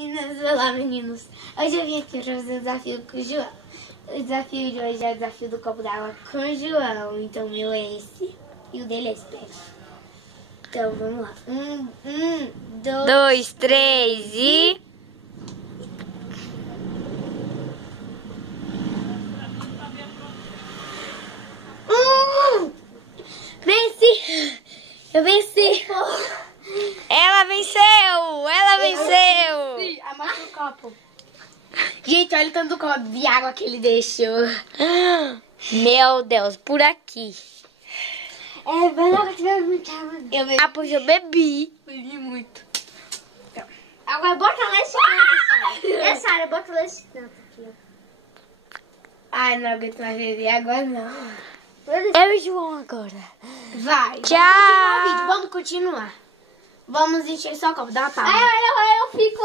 meninas, olá meninos. Hoje eu vim aqui para fazer um desafio com o João. O desafio de hoje é o desafio do copo d'água com o João. Então o meu é esse e o dele é esse. Então vamos lá. Dois, três e... Venci! Eu venci! Ela venceu! Ela venceu! Sim, amassa o copo. Gente, olha o tanto copo de água que ele deixou. Meu Deus, por aqui. Vai logo tiver muita água. Pois eu bebi. Bebi muito. Então, agora bota lá esse canto. Essa área, bota lá esse canto aqui, ó. Ai, não aguento mais beber água, não. Eu e o João agora. Vai. Tchau. Vamos continuar. Vamos encher só o copo. Dá uma palma. Eu fico